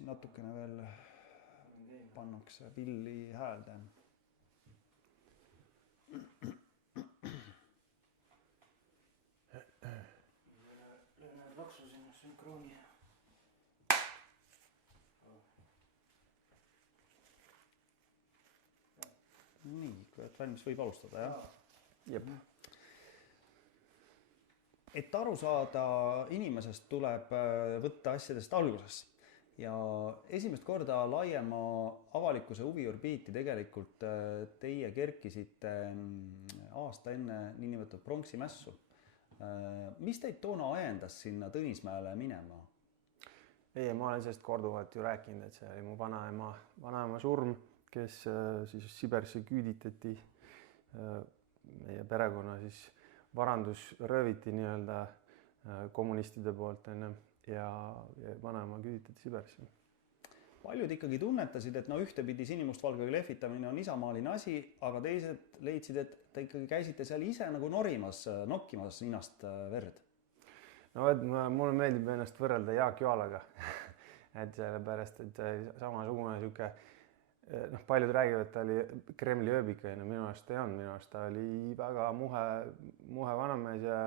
siin natukene veel pannakse pilli häälde. Löön laksu sinna sünkrooni. Nii, kui oled valmis, võib alustada, jah? Jep. Et aru saada inimesest tuleb võtta asjadest alguses. Ja esimest korda laiema avalikkuse huviorbiiti tegelikult teie kerkisite aasta enne niinimetatud pronksimässu. Mis teid toona ajendas sinna Tõnismäele minema? Ei, ma olen sellest korduvalt ju rääkinud, et see oli mu vanaema surm, kes siis Siberisse küüditati. Meie perekonna siis varandus rööviti nii-öelda kommunistide poolt ja vanaema küüditati Siberisse. Paljud ikkagi tunnetasid, et ühtepidi sinimustvalgega lehvitamine on isamaaline asi, aga teised leidsid, et te ikkagi käisite seal ise nagu norimas, nokkimas ninast verd. No, mulle meeldib ennast võrrelda Jaak Joalaga, et sellepärast, et samasugune siuke, paljud räägivad, et ta oli Kremli ööbika, minu arust ta ei olnud, minu arust ta oli väga muhe vanamees ja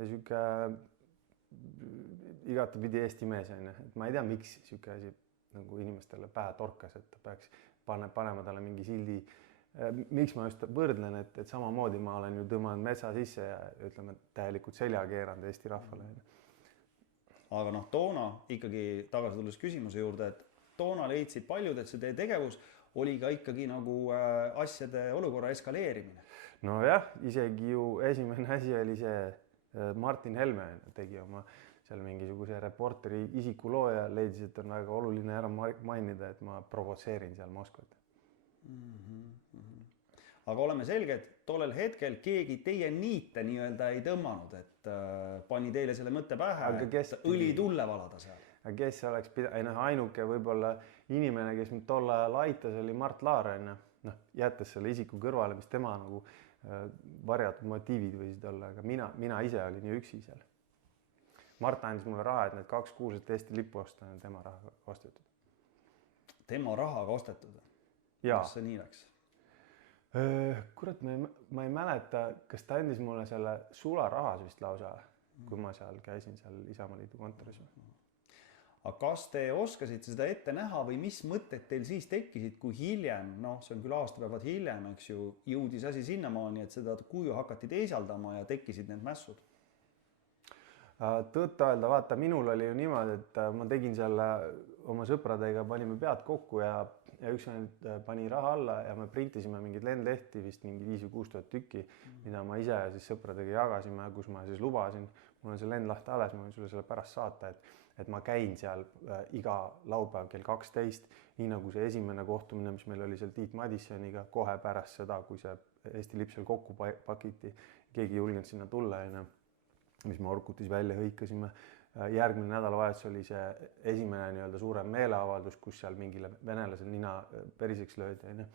siuke igatepidi Eesti mees, et ma ei tea, miks siuke asi nagu inimestele pähe torkas, et ta peaks panema talle mingi sildi. Miks ma just võrdlen, et samamoodi ma olen ju tõmmanud metsa sisse ja ütleme, täielikult selja keeranud Eesti rahvale. Aga toona ikkagi tagasi tulles küsimuse juurde, et toona leidsid paljud, et see teie tegevus oli ka ikkagi nagu asjade olukorra eskaleerimine. No jah, isegi ju esimene asi oli see Martin Helme tegi oma seal mingisuguse reporteri isikuloo ja leidis, et on väga oluline ära mainida, et ma provotseerin seal Moskvat. Aga oleme selged, tollel hetkel keegi teie niite nii-öelda ei tõmmanud, et pani teile selle mõtte pähe, et õli tulle valada seal. Aga kes oleks ainuke võib-olla inimene, kes mind tol ajal aitas, oli Mart Laar, jättes selle isiku kõrvale, mis tema nagu varjatud motiivid võisid olla, aga mina ise olin ju üksi seal. Mart andis mulle raha, et need 2 kuulsat Eesti lippu osta ja tema rahaga ostetud. Tema rahaga ostetud? Kas see nii läks? Kurat, ma ei mäleta, kas ta andis mulle selle sularahas vist lausa, kui ma seal käisin seal Isamaaliidu kontoris. Aga kas te oskasite seda ette näha või mis mõtted teil siis tekkisid, kui hiljem, see on küll aastapäevad hiljem, eks ju, jõudis asi sinnamaani, et seda kuju hakati teisaldama ja tekkisid need mässud? Tõtt öelda, vaata, minul oli ju niimoodi, et ma tegin selle oma sõpradega, panime pead kokku ja üks pani raha alla ja me printisime mingid lendlehti, vist mingi 5 või 6 tuhat tükki, mida ma ise siis sõpradega jagasime, kus ma siis lubasin. Mul on see lendlaht alles, ma võin sulle selle pärast saata, et ma käin seal iga laupäev kell 12, nii nagu see esimene kohtumine, mis meil oli seal Tiit Madissoniga, kohe pärast seda, kui see Eesti lipp seal kokku pakiti, keegi ei julgenud sinna tulla, mis me Orkutis välja hõikasime. Järgmine nädalavahetus oli see esimene nii-öelda suurem meeleavaldus, kus seal mingile venelasel nina periseks löödi,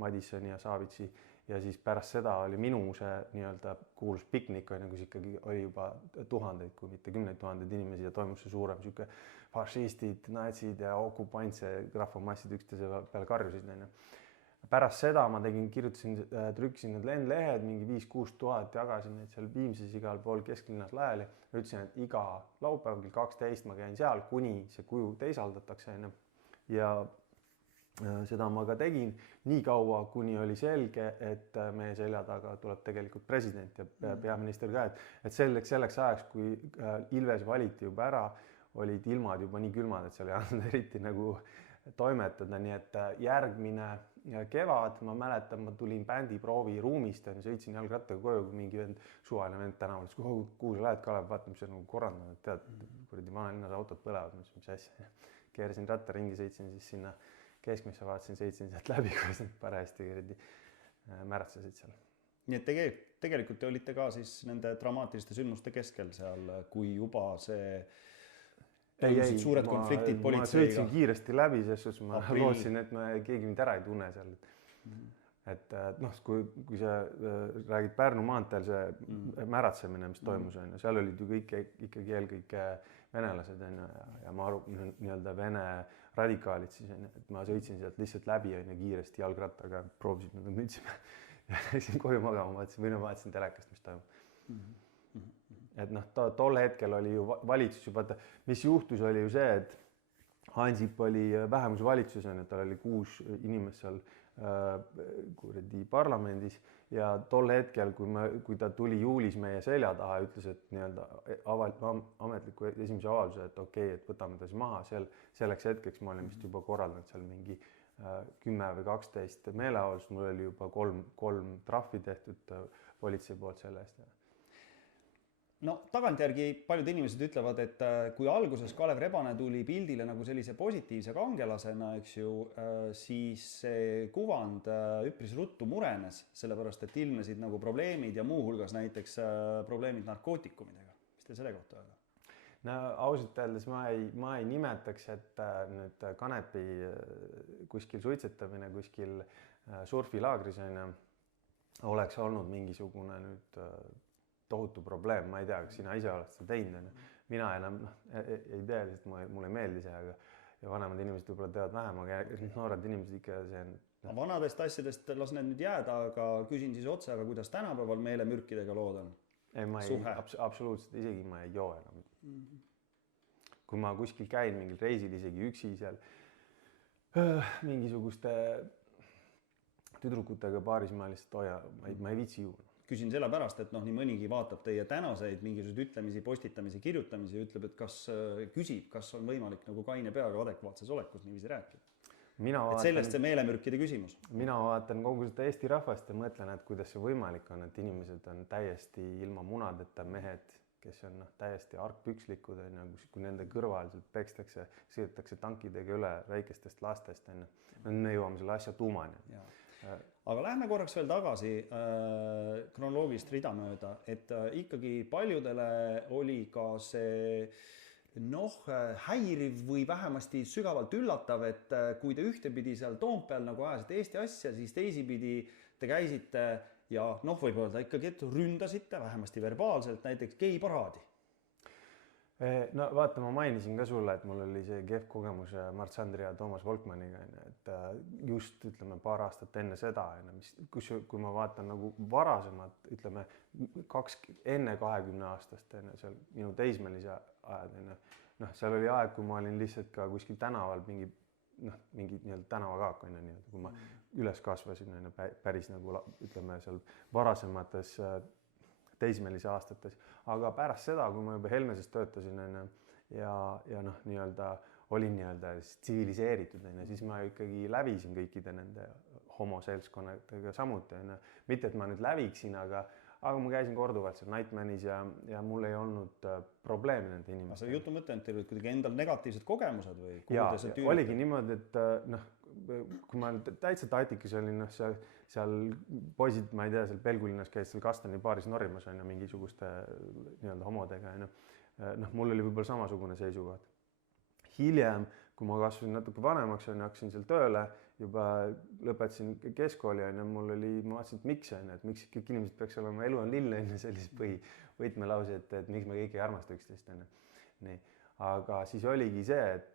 Madissoni ja Savitsi. Ja siis pärast seda oli minu see nii-öelda kuulus piknik, kus ikkagi oli juba tuhandeid, kui mitte 10 000 inimesi ja toimus see suurem siuke fašistid, natsid ja okupantse rahvamassid üksteise peale karjusid. Pärast seda ma trükkisin need lendlehed, mingi 5-6 tuhat, jagasin neid seal Viimsis igal pool kesklinnas laiali. Ütlesin, et iga laupäev kell 12 ma käin seal, kuni see kuju teisaldatakse. Ja seda ma ka tegin nii kaua, kuni oli selge, et meie selja taga tuleb tegelikult president ja peaminister ka. Et selleks ajaks, kui Ilves valiti juba ära, olid ilmad juba nii külmad, et seal ei olnud eriti nagu toimetada, nii et järgmine kevad, ma mäletan, ma tulin bändiproovi ruumist ja sõitsin jalgrattaga koju, kui mingi suvaline vend tänaval, kuhu sa lähed, Kalev, vaata, mis on korraldanud, tead, kuradi vanalinnas autod põlevad, mis asja. Keerasin ratta ringi, sõitsin siis sinna keskmisse, vaatasin, sõitsin sealt läbi, kuidas need parajasti märatsesid seal. Nii et tegelikult te olite ka siis nende dramaatiliste sündmuste keskel seal, kui juba see suured konfliktid politseiga. Ma sõitsin kiiresti läbi, sest ma lootsin, et keegi mind ära ei tunne seal. Et kui sa räägid Pärnu maanteel, see märatsemine, mis toimus, seal olid ju kõik ikkagi eelkõige venelased on ju ja ma aru, nii-öelda Vene radikaalid siis on ju, et ma sõitsin sealt lihtsalt läbi on ju kiiresti jalgrattaga, proovisin nad mütsima ja läksin koju magama, vaatasin telekast, mis toimub. Et noh, tol hetkel oli ju valitsus juba, mis juhtus, oli ju see, et Ansip oli vähemusvalitsus, on ju, tal oli 6 inimest seal kuradi parlamendis ja tol hetkel, kui ta tuli juulis meie selja taha ja ütles, et nii-öelda ametliku esimese avalduse, et okei, et võtame ta siis maha, selleks hetkeks ma olin vist juba korraldanud seal mingi 10 või 12 meeleavaldust, mul oli juba 3 trahvi tehtud politsei poolt selle eest. No tagantjärgi paljud inimesed ütlevad, et kui alguses Kalev Rebane tuli pildile nagu sellise positiivse kangelasena, eks ju, siis see kuvand üpris ruttu murenes, sellepärast et ilmnesid nagu probleemid ja muuhulgas näiteks probleemid narkootikumidega. Mis te selle kohta öelda? No ausalt öeldes ma ei nimetaks, et nüüd kanepi kuskil suitsetamine kuskil surfilaagris oleks olnud mingisugune nüüd tohutu probleem, ma ei tea, kas sina ise oled seda teinud, mina enam ei tea, sest mulle ei meeldi see, aga ja vanemad inimesed võib-olla teevad vähem, aga noored inimesed ikka see on... Vanadest asjadest las need nüüd jääda, aga küsin siis otse, aga kuidas tänapäeval meelemürkidega lood on? Ei, ma ei, absoluutselt, isegi ma ei joo enam. Kui ma kuskil käin mingil reisil, isegi üksi seal mingisuguste tüdrukutega paaris, ma lihtsalt hoia, ma ei viitsi juua. Küsin sellepärast, et nii mõnigi vaatab teie tänaseid mingisuguseid ütlemisi, postitamisi, kirjutamisi ja ütleb, et küsib, kas on võimalik nagu kaine peaga adekvaatses olekus niiviisi rääkida. Et sellest see meelemürkide küsimus. Mina vaatan kogu seda Eesti rahvast ja mõtlen, et kuidas see võimalik on, et inimesed on täiesti ilma munadeta mehed, kes on täiesti argpükslikud, kui nende kõrval pekstakse, sõidetakse tankidega üle väikestest lastest. Me jõuame selle asja tuumani. Aga lähme korraks veel tagasi kronoloogilist rida mööda, et ikkagi paljudele oli ka see häiriv või vähemasti sügavalt üllatav, et kui te ühtepidi seal Toompeal nagu ajasite Eesti asja, siis teisipidi te käisite ja võib öelda ikkagi, et ründasite vähemasti verbaalselt näiteks geiparaadi. No vaata, ma mainisin ka sulle, et mul oli see kehv kogemus Mart Sandri ja Toomas Volkmanniga, et just ütleme paar aastat enne seda, kui ma vaatan nagu varasemalt, ütleme enne 20 aastast, seal minu teismelise ajad, seal oli aeg, kui ma olin lihtsalt ka kuskil tänaval mingi nii-öelda tänavakaak, kui ma üles kasvasin päris nagu ütleme seal varasemates teismelise aastates, aga pärast seda, kui ma juba Helmeses töötasin ja nii-öelda olin nii-öelda tsiviliseeritud, siis ma ikkagi lävisin kõikide nende homoseltskonnadega samuti. Mitte, et ma nüüd läviksin, aga ma käisin korduvalt seal Nightmanis ja mul ei olnud probleemi nende inimestega. Aga see jutu mõte on teil kuidagi endal negatiivsed kogemused või? Ja oligi niimoodi, et kui ma täitsa tatikas olin, seal poisid, ma ei tea, seal Pelgulinnas käis seal Kastani baaris norimas mingisuguste nii-öelda homodega. Mul oli võib-olla samasugune seisukoht. Hiljem, kui ma kasvasin natuke vanemaks, hakkasin seal tööle, juba lõpetasin keskkooli, ma vaatasin, et miks kõik inimesed peaks olema, elu on lill, sellised võtmelause, et miks me kõik ei armasta üksteist. Nii. Aga siis oligi see, et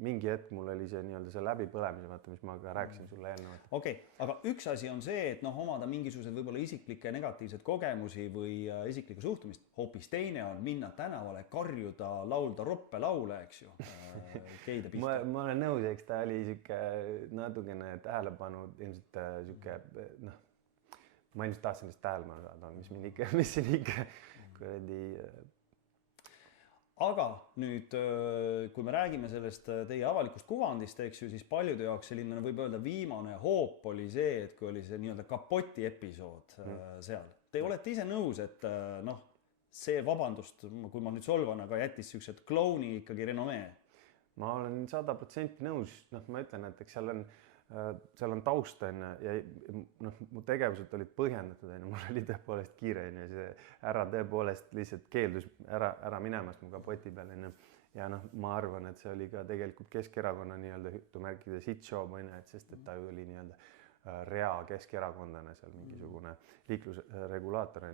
mingi hetk mul oli see nii-öelda see läbipõlemise, vaata, mis ma ka rääkisin sulle eelnevalt. Okei, aga üks asi on see, et omada mingisugused võib-olla isiklikke negatiivseid kogemusi või isiklikku suhtumist. Hoopis teine on minna tänavale, karjuda, laulda roppelaule, eks ju. Ma olen nõus, eks ta oli natukene tähelepanu, ilmselt siuke, ma ilmselt tahtsin lihtsalt tähelepanu saada, mis siin ikka kuradi... Aga nüüd, kui me räägime sellest teie avalikust kuvandist, eks ju, siis paljude jaoks selline võib öelda viimane hoop oli see, et kui oli see nii-öelda kapoti episood seal. Te olete ise nõus, et see vabandust, kui ma nüüd solvan, aga jättis siuksed klouni ikkagi renomee? Ma olen 100% nõus, ma ütlen, et eks seal on taust ja mu tegevused olid põhjendatud, mul oli tõepoolest kiire ja see ära tõepoolest lihtsalt keeldus ära minemast mu kapoti peal ja ma arvan, et see oli ka tegelikult Keskerakonna nii-öelda hüttumärkide shitshow, sest et ta oli nii-öelda rea keskerakondane seal mingisugune liiklusregulaator.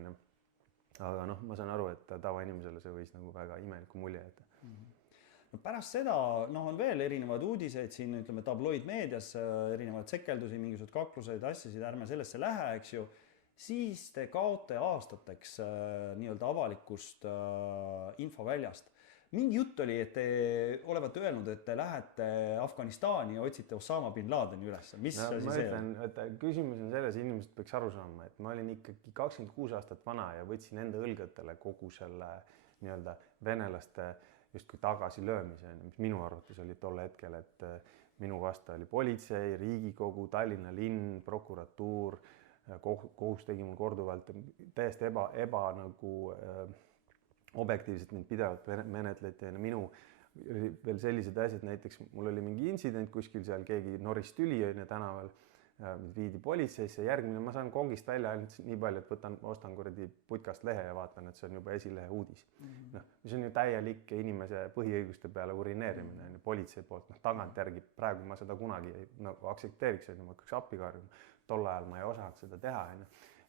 Aga ma saan aru, et tavainimesele see võis nagu väga imeliku mulje jätta. No pärast seda on veel erinevaid uudiseid siin, ütleme tabloidmeedias, erinevaid sekeldusi, mingisuguseid kakluseid, asjasid, ärme sellesse lähe, eks ju. Siis te kaote aastateks nii-öelda avalikust infoväljast. Mingi jutt oli, et te olevate öelnud, et te lähete Afganistani ja otsite Osama bin Ladeni üles. Mis no, asi ma see ütlen, et küsimus on selles, inimesed peaks aru saama, et ma olin ikkagi 26 aastat vana ja võtsin enda õlgadele kogu selle nii-öelda venelaste justkui tagasilöömise, mis minu arvates oli tol hetkel, et minu vastu oli politsei, Riigikogu, Tallinna linn, prokuratuur, kohus tegi mul korduvalt täiesti eba nagu objektiivselt mind pidevalt menetleti ja minu veel sellised asjad, näiteks mul oli mingi intsident kuskil seal, keegi noris tüli tänaval, viidi politseisse, järgmine ma saan kongist välja ainult nii palju, et ostan kuradi putkast lehe ja vaatan, et see on juba esilehe uudis. Mis on ju täielik inimese põhiõiguste peale urineerimine politsei poolt, tagantjärgi praegu ma seda kunagi aktsepteeriks, ma hakkaks appi karjuma, tol ajal ma ei osanud seda teha.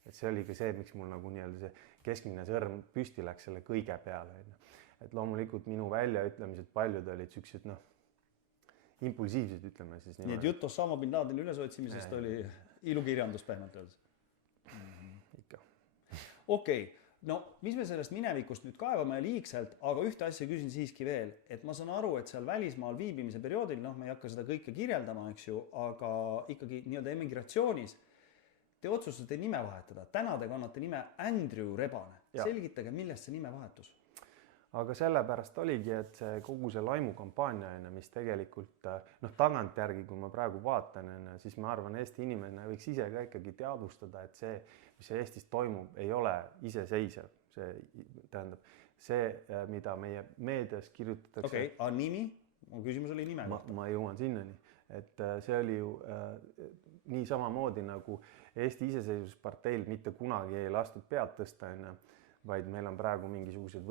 Et see oli ka see, miks mul nagu nii-öelda see keskmine sõrm püsti läks selle kõige peale. Et loomulikult minu väljaütlemised paljud olid siuksed impulsiivsed, ütleme siis. Nii et jutt Osama bin Ladeni ülesotsimisest oli ilukirjandus pehmelt öeldes. Ikka. Okei, no mis me sellest minevikust nüüd kaevame liigselt, aga ühte asja küsin siiski veel, et ma saan aru, et seal välismaal viibimise perioodil, me ei hakka seda kõike kirjeldama, eks ju, aga ikkagi nii-öelda emigratsioonis te otsustate nime vahetada. Täna te kannate nime Andrew Rebane. Selgitage, millest see nime vahetus? Aga sellepärast oligi, et see kogu see laimukampaania, mis tegelikult tagantjärgi, kui ma praegu vaatan, siis ma arvan, Eesti inimene võiks ise ka ikkagi teadvustada, et see, mis Eestis toimub, ei ole iseseisev. See tähendab, see, mida meie meedias kirjutatakse. Okei, aga nimi? Mu küsimus oli nime kohta. Ma jõuan sinnani, et see oli ju nii samamoodi nagu Eesti iseseisvusparteil mitte kunagi ei lastud pead tõsta, vaid meil on praegu mingisugused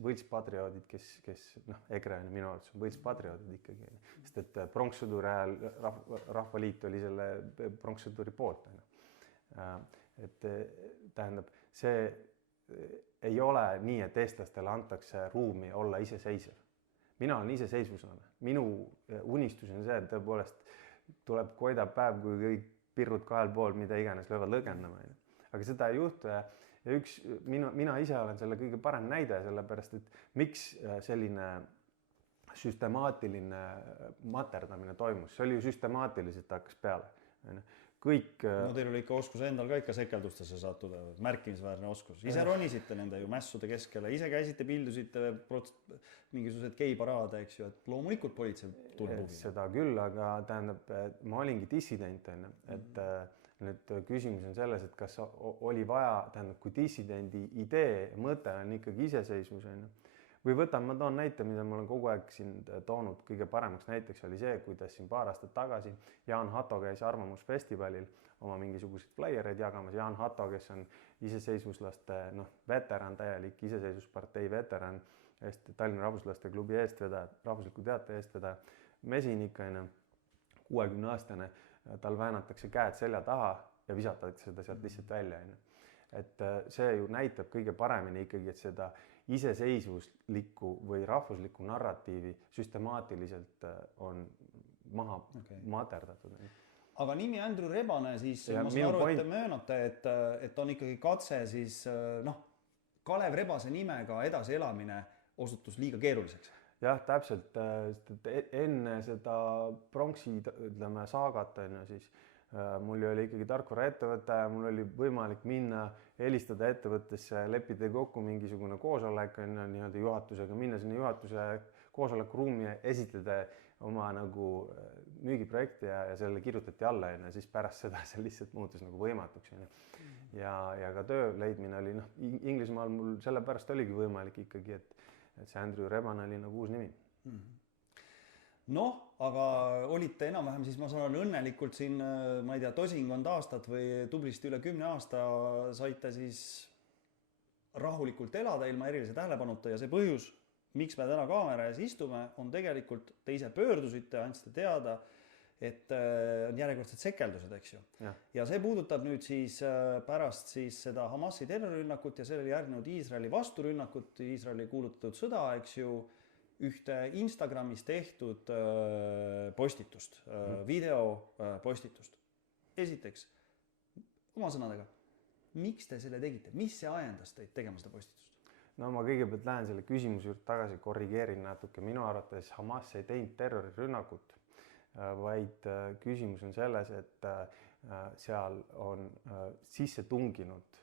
võltspatrioodid, kes EKRE on minu arvates võltspatrioodid ikkagi, sest et pronkssõduri ajal Rahvaliit oli selle pronkssõduri poolt. Et tähendab, see ei ole nii, et eestlastele antakse ruumi olla iseseisev. Mina olen iseseisvuslane. Minu unistus on see, et tõepoolest tuleb koidab päev, kui kõik pirrud kahel pool, mida iganes löövad lõgendama. Aga seda ei juhtu ja mina ise olen selle kõige parem näide, sellepärast, et miks selline süstemaatiline materdamine toimus. See oli ju süstemaatiliselt hakkas peale. Kõik... No teil oli ikka oskus endal ka ikka sekeldustesse sattuda, märkimisväärne oskus. Ise ronisite nende ju mässude keskele, ise käisite, pildusite mingisugused geiparaade, eks ju, et loomulikult politsei tuleb. Seda küll, aga tähendab, ma olingi dissident, et nüüd küsimus on selles, et kas oli vaja, tähendab, kui dissidendi idee, mõte on ikkagi iseseisvus, või ma toon näite, mida ma olen kogu aeg siin toonud, kõige paremaks näiteks oli see, kuidas siin paar aastat tagasi Jaan Hatto käis Arvamusfestivalil oma mingisuguseid flaiereid jagamas. Jaan Hatto, kes on iseseisvuslaste veteran, täielik iseseisvuspartei veteran, Tallinna Rahvuslaste klubi eestvedaja, Rahvusliku teatri eestvedaja, mesinikene, 60-aastane, tal väänatakse käed selja taha ja visatakse seda sealt lihtsalt välja. Et see ju näitab kõige paremini ikkagi, et seda iseseisvuslikku või rahvuslikku narratiivi süstemaatiliselt on maha materdatud. Aga nimi Andrew Rebane, siis ja ma saan aru, et te möönate, et on ikkagi katse siis, Kalev Rebase nimega edasielamine osutus liiga keeruliseks. Jah, täpselt. Enne seda pronksi, ütleme, saagat, siis mul oli ikkagi tarkvara ettevõte ja mul oli võimalik minna, helistada ettevõttesse, leppida kokku mingisugune koosolek nii-öelda juhatusega, minna sinna juhatuse koosolekuruumi ja esitleda oma nagu müügiprojekti ja selle kirjutati alla ja siis pärast seda see lihtsalt muutus nagu võimatuks. Ja ka töö leidmine oli, Inglismaal mul sellepärast oligi võimalik ikkagi, et see Andrew Rebane oli nagu uus nimi. Aga olite enam-vähem, siis ma saan õnnelikult siin, ma ei tea, tosinkond aastat või tublisti üle 10 aasta saite siis rahulikult elada ilma erilise tähelepanuta ja see põhjus, miks me täna kaamera ees istume, on tegelikult, te ise pöördusite, andsite teada, et on järjekordsed sekeldused, eks ju. Ja see puudutab nüüd siis pärast siis seda Hamasi terrorirünnakut ja sellele järgnenud Iisraeli vasturünnakut, Iisraeli kuulutatud sõda, eks ju. ühte Instagramis tehtud postitust, videopostitust. Esiteks, oma sõnadega, miks te selle tegite? Mis see ajendas teid tegema seda postitust? No ma kõigepealt lähen selle küsimuse juurde tagasi, korrigeerin natuke. Minu arvates Hamas ei teinud terrorirünnakut, vaid küsimus on selles, et seal on sisse tunginud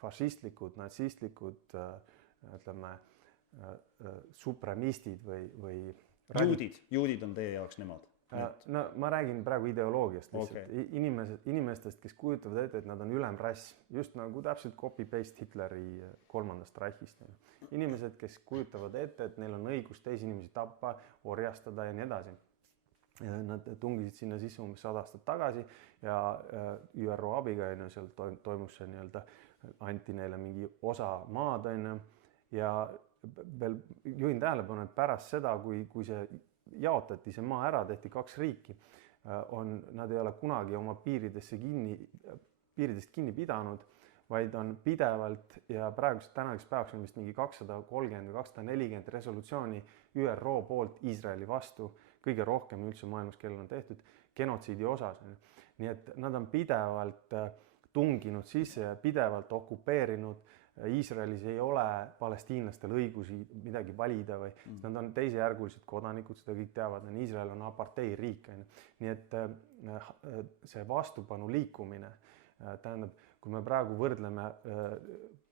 fašistlikud, natsistlikud, ütleme, supremistid või juudid on teie jaoks nemad? No ma räägin praegu ideoloogiast lihtsalt. Okay. Inimestest, kes kujutavad ette, et nad on ülemrass, just nagu täpselt copy-paste Hitleri 3. Reichist. Inimesed, kes kujutavad ette, et neil on õigus teisi inimesi tappa, orjastada ja nii edasi. Nad tungisid sinna sisse umbes 100 aastat tagasi ja ÜRO abiga seal toimus see nii-öelda, anti neile mingi osa maad ja veel juhin tähelepanu, et pärast seda, kui see jaotati see maa ära, tehti 2 riiki, nad ei ole kunagi oma piiridest kinni pidanud, vaid on pidevalt ja praegusest tänaseks päevaks on vist mingi 230 või 240 resolutsiooni ÜRO poolt Iisraeli vastu, kõige rohkem üldse maailmas, kellel on tehtud genotsiidi osas. Nii et nad on pidevalt tunginud sisse ja pidevalt okupeerinud. Iisraelis ei ole palestiinlastel õigusi midagi valida või nad on teisejärgulised kodanikud, seda kõik teavad, Iisrael on aparteiriik. Nii et see vastupanu liikumine, tähendab, kui me praegu võrdleme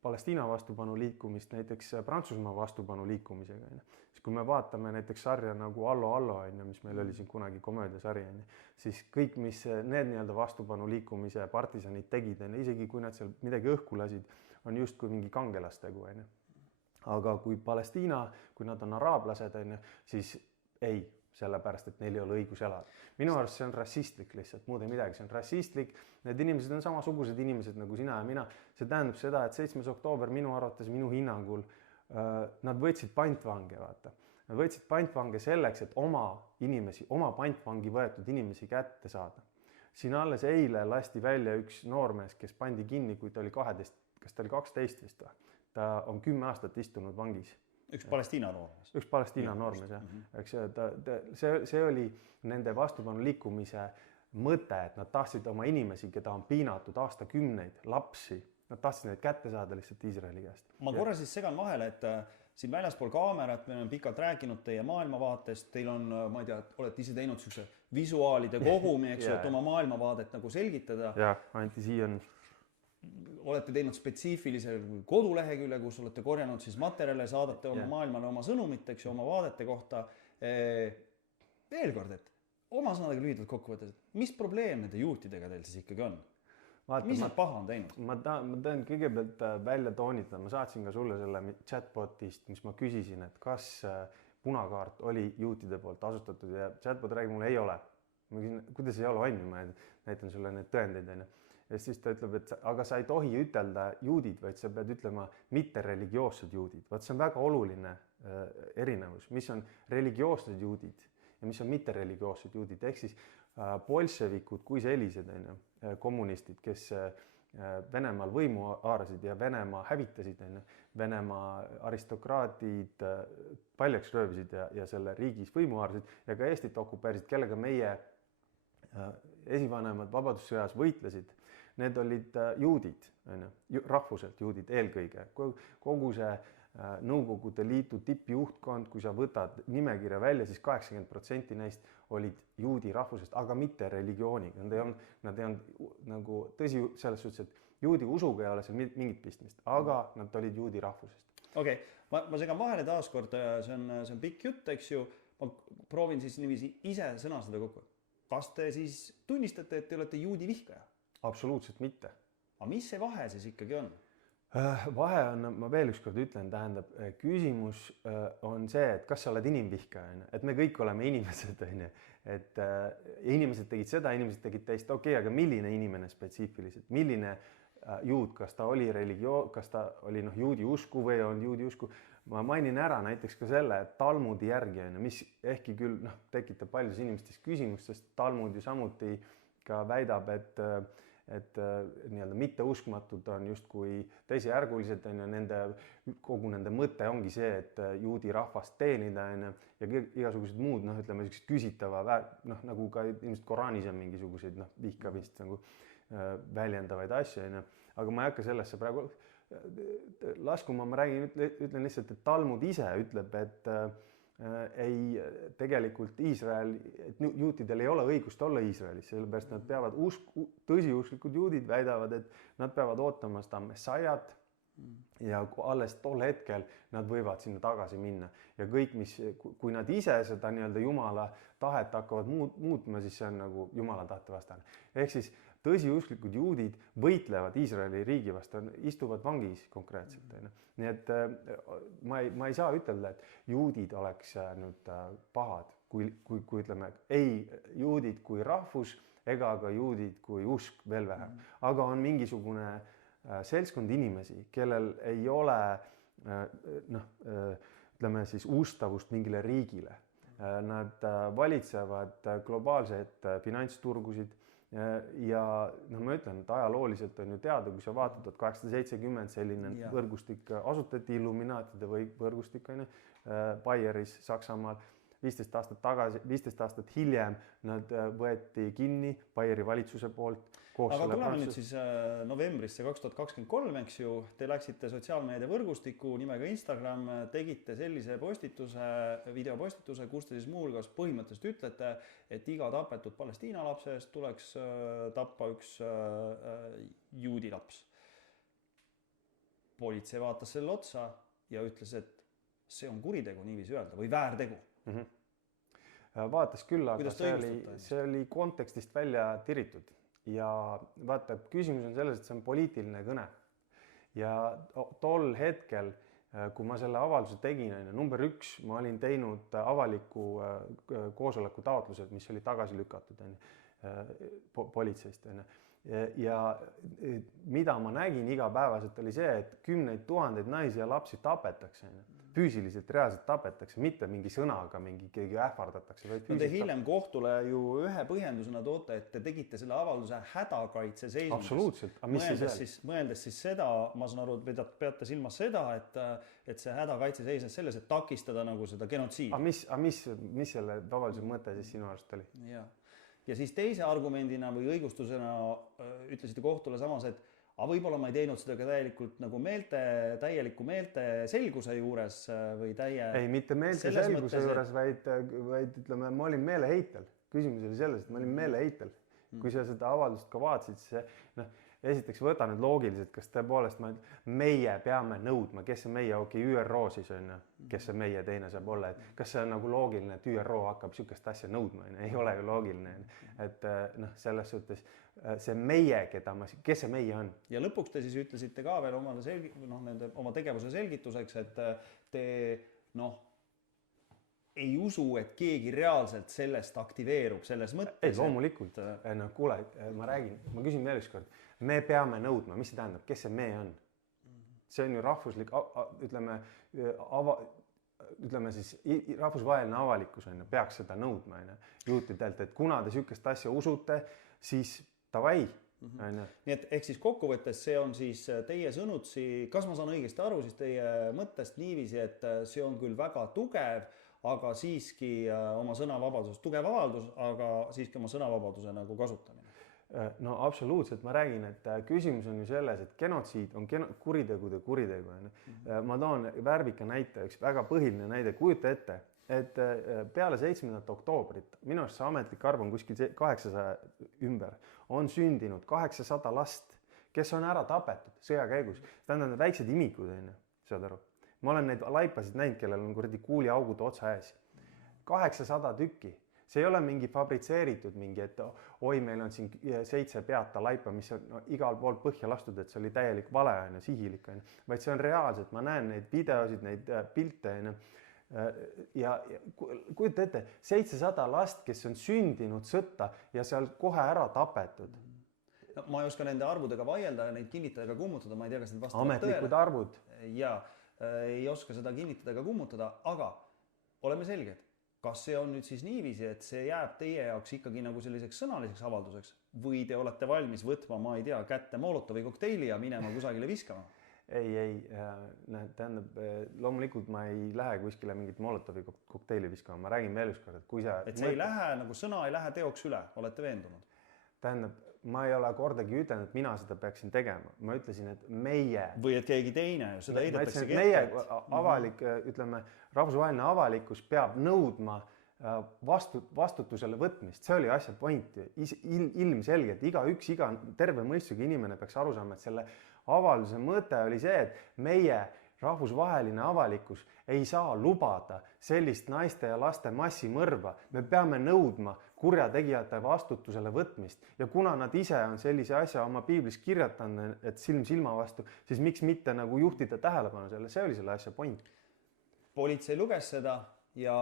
Palestiina vastupanu liikumist näiteks Prantsusmaa vastupanu liikumisega, siis kui me vaatame näiteks sarja nagu Allo Allo, mis meil oli siin kunagi komöödiasari, siis kõik, mis need nii-öelda vastupanu liikumise partisanid tegid, isegi kui nad seal midagi õhku lasid, on justkui mingi kangelastegu. Aga kui Palestiina, kui nad on araablased, siis ei, sellepärast, et neil ei ole õigus elada. Minu arust see on rassistlik lihtsalt, muud ei midagi, see on rassistlik. Need inimesed on samasugused inimesed nagu sina ja mina. See tähendab seda, et 7. oktoober minu arvates, minu hinnangul, nad võtsid pantvange, vaata. Nad võtsid pantvange selleks, et oma pantvangi võetud inimesi kätte saada. Siin alles eile lasti välja üks noormees, kes pandi kinni, kui ta oli 12, kas ta oli 12 vist või? Ta on 10 aastat istunud vangis. Üks Palestiina noormees. Üks Palestiina noormees, jah. Eks see oli nende vastupanu liikumise mõte, et nad tahtsid oma inimesi, keda on piinatud aastakümneid, lapsi, nad tahtsid neid kätte saada lihtsalt Iisraeli käest. Ma korra siis segan vahele, et siin väljaspool kaamerat me oleme pikalt rääkinud teie maailmavaatest, teil on, ma ei tea, olete ise teinud sellise visuaalide kogumi, eks et oma maailmavaadet nagu selgitada. Jah, Anti Siion. Olete teinud spetsiifilise kodulehekülje, kus olete korjanud siis materjale, saadate oma maailmale oma sõnumit, eks ju, oma vaadete kohta. Veel kord, et oma sõnadega lühidalt kokku võttes, mis probleem nende juutidega teil siis ikkagi on? Mis nad paha on teinud? Ma tahan kõigepealt välja toonitada, ma saatsin ka sulle selle chatbotist, mis ma küsisin, et kas punakaart oli juutide poolt asutatud ja chatbot räägib mulle, ei ole. Ma küsin, kuidas ei ole, ma näitan sulle need tõendeid. Ja siis ta ütleb, et aga sa ei tohi ütelda juudid, vaid sa pead ütlema mitte religioossed juudid. Vaat see on väga oluline erinevus, mis on religioossed juudid ja mis on mitte religioossed juudid. Ehk siis bolševikud kui sellised, kommunistid, kes Venemaal võimu haarasid ja Venemaa hävitasid, Venemaa aristokraadid paljaks röövisid ja selle riigis võimu haarasid ja ka Eestit okupeerisid, kellega meie esivanemad vabadussõjas võitlesid. Need olid juudid, rahvuselt juudid eelkõige. Kogu see Nõukogude Liidu tippjuhtkond, kui sa võtad nimekirja välja, siis 80% neist olid juudi rahvusest, aga mitte religiooniga. Nad ei olnud nagu tõsi selles suhtes, et juudi usuga ei ole seal mingit pistmist, aga nad olid juudi rahvusest. Okei, ma segan vahele taaskord, see on pikk jutt, eks ju. Ma proovin siis niiviisi ise sõnastada kokku. Kas te siis tunnistate, et te olete juudi vihkaja? Absoluutselt mitte. Aga mis see vahe siis ikkagi on? Vahe on, ma veel ükskord ütlen, tähendab, küsimus on see, et kas sa oled inimvihkaja, et me kõik oleme inimesed, et inimesed tegid seda, inimesed tegid teist, okei, aga milline inimene spetsiifiliselt, milline juud, kas ta oli kas ta oli juudi usku või on juudi usku. Ma mainin ära näiteks ka selle, et Talmudi järgi, mis ehkki küll tekitab paljudes inimestes küsimust, sest Talmud ju samuti ka väidab, et nii-öelda mitteuskmatud on justkui teisejärgulised, on ju, kogu nende mõte ongi see, et juudi rahvast teenida, on ju, ja igasugused muud, noh, ütleme, sellised küsitava, noh, nagu ka ilmselt Koraanis on mingisuguseid, noh, vihkamist nagu väljendavaid asju, on ju, aga ma ei hakka sellesse praegu laskuma, ma räägin, ütlen lihtsalt, et Talmud ise ütleb, et ei, tegelikult Iisrael, et juutidel ei ole õigust olla Iisraelis, sellepärast nad peavad, tõsiusklikud juudid väidavad, et nad peavad ootama seda messaiat ja alles tol hetkel nad võivad sinna tagasi minna. Ja kõik, kui nad ise seda nii-öelda Jumala tahet hakkavad muutma, siis see on nagu Jumala tahte vastane. Ehk siis tõsiusklikud juudid võitlevad Iisraeli riigi vastu, istuvad vangis konkreetselt. Nii et ma ei saa ütelda, et juudid oleks nüüd pahad, kui ütleme, ei juudid kui rahvus ega ka juudid kui usk veel vähem. Aga on mingisugune seltskond inimesi, kellel ei ole ütleme siis ustavust mingile riigile. Nad valitsevad globaalseid finantsturgusid ja noh, ma ütlen, et ajalooliselt on ju teada, kui sa vaatad 1870 selline võrgustik asutati, Illuminaatide võrgustik on ju Bayeris Saksamaal, 15 aastat hiljem nad võeti kinni Bayeri valitsuse poolt. Aga tuleme nüüd siis novembrisse 2023, eks ju, te läksite sotsiaalmeedia võrgustiku nimega Instagram, tegite sellise videopostituse, kus te siis muuhulgas põhimõtteliselt ütlete, et iga tapetud Palestiina lapsest tuleks tappa üks juudi laps. Politsei vaatas selle otsa ja ütles, et see on kuritegu niiviisi öelda või väärtegu. Vaatas küll, aga see oli kontekstist välja tiritud. Ja vaata, küsimus on selles, et see on poliitiline kõne. Ja tol hetkel, kui ma selle avalduse tegin, number 1, ma olin teinud avaliku koosoleku taotlused, mis oli tagasi lükatud politseist. Ja mida ma nägin igapäevaselt oli see, et 10 000 naisi ja lapsi tapetakse. Füüsiliselt reaalselt tapetakse, mitte mingi sõnaga, keegi ähvardatakse. No te hiljem kohtule ju ühe põhjendusena toote, et te tegite selle avalduse hädakaitse seisundi. Absoluutselt. Mõeldes siis seda, ma saan aru, et peate silmas seda, et see hädakaitse seisnes selles, et takistada nagu seda genotsiidi. Aga mis selle avalduse mõte siis sinu arust oli? Ja siis teise argumendina või õigustusena ütlesite kohtule samas, et aga võib-olla ma ei teinud seda ka täielikult nagu täieliku meelte selguse juures või Ei, mitte meelte selguse juures, vaid ütleme, ma olin meeleheitel. Küsimus oli selles, et ma olin meeleheitel. Kui sa seda avaldust ka vaatasid, siis esiteks võta nüüd loogiliselt, kas tõepoolest meie peame nõudma, kes see meie, ÜRO siis on, kes see meie teine saab olla, et kas see on nagu loogiline, et ÜRO hakkab sihukest asja nõudma, ei ole ju loogiline, et selles suhtes see meie, kes see meie on. Ja lõpuks te siis ütlesite ka veel oma tegevuse selgituseks, et te ei usu, et keegi reaalselt sellest aktiveerub selles mõttes. Ei, loomulikult. Kuule, ma küsin veel üks kord. Me peame nõudma, mis see tähendab, kes see me on? See on ju rahvuslik, ütleme siis rahvusvaheline avalikkus peaks seda nõudma juutidelt, et kuna te sihukest asja usute, siis davai. Nii et ehk siis kokkuvõttes see on siis teie sõnutsi, kas ma saan õigesti aru siis teie mõttest niiviisi, et see on küll väga tugev, aga siiski oma sõnavabadus, tugev avaldus, aga siiski oma sõnavabaduse nagu kasutamine. No absoluutselt, ma räägin, et küsimus on ju selles, et genotsiid on kuritegude kuritegu. Ma toon värvika näite, üks väga põhiline näide, kujuta ette, et peale 7. oktoobrit, minu arust see ametlik arv on kuskil 800 ümber, on sündinud 800 last, kes on ära tapetud sõja käigus. Tähendab, väiksed imikud, saad aru. Ma olen neid laipasid näinud, kellel on kuradi kuuliaugud otsa ees. 800 tükki. See ei ole mingi fabritseeritud mingi, et oi, meil on siin 7 peata laipa, mis on igal pool põhja lastud, et see oli täielik vale, sihilik, vaid see on reaalselt. Ma näen neid videosid, neid pilte. Ja kujuta ette, 700 last, kes on sündinud sõtta ja seal kohe ära tapetud. Ma ei oska nende arvudega vaielda ja neid kinnitada ega kummutada, ma ei tea, kas need vastavad ametlikud tõele. Arvud. Ja ei oska seda kinnitada ega kummutada, aga oleme selged. kas see on nüüd siis niiviisi, et see jääb teie jaoks ikkagi nagu selliseks sõnaliseks avalduseks või te olete valmis võtma, ma ei tea, kätte Molotovi kokteili ja minema kusagile viskama? Ei, tähendab, loomulikult ma ei lähe kuskile mingit Molotovi kokteili viskama, ma räägin veel ükskord, et kui sa... Et see ei lähe, nagu sõna ei lähe teoks üle, olete veendunud? Tähendab, ma ei ole kordagi ütelnud, et mina seda peaksin tegema. Ma ütlesin, et meie... Või et keegi teine, seda heidetakse meie avalik, ütleme, rahvusvaheline avalikkus peab nõudma vastutusele võtmist. See oli asja point. Ilmselgelt iga terve mõistusega inimene peaks aru saama, et selle avalduse mõte oli see, et meie rahvusvaheline avalikkus ei saa lubada sellist naiste ja laste massimõrva. Me peame nõudma kurjategijate vastutusele võtmist ja kuna nad ise on sellise asja oma piiblis kirjatanud, et silm silma vastu, siis miks mitte nagu juhtida tähelepanu selle, see oli selle asja point. Politsei luges seda ja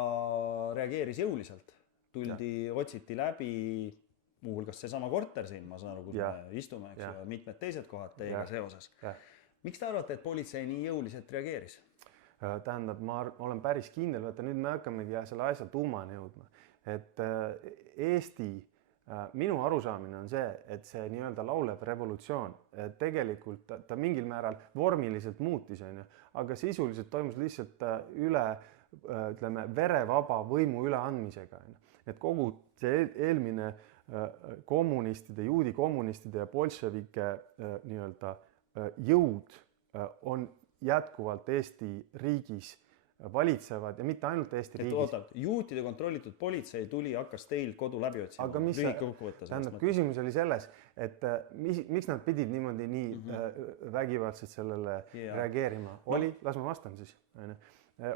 reageeris jõuliselt. Tuldi, otsiti läbi muuhulgas seesama korter siin, ma saan aru, kus me istume, eks, ja mitmed teised kohad teiega seoses. Miks te arvate, et politsei nii jõuliselt reageeris? Tähendab, ma olen päris kindel, vaata nüüd me hakkamegi selle asja tuumani jõudma. Et Eesti, minu arusaamine on see, et see nii-öelda laulev revolutsioon tegelikult ta mingil määral vormiliselt muutis, aga sisuliselt toimus lihtsalt ütleme, verevaba võimu üleandmisega. Et kogu see eelmine kommunistide, juudi kommunistide ja bolševike nii-öelda jõud on jätkuvalt Eesti riigis valitsevad ja mitte ainult Eesti riigis. Ootad, juutide kontrollitud politsei tuli, hakkas teil kodu läbi otsima. Aga mis tähendab, küsimus oli selles, et miks nad pidid niimoodi vägivaldselt sellele reageerima? Oli, las ma vastan siis.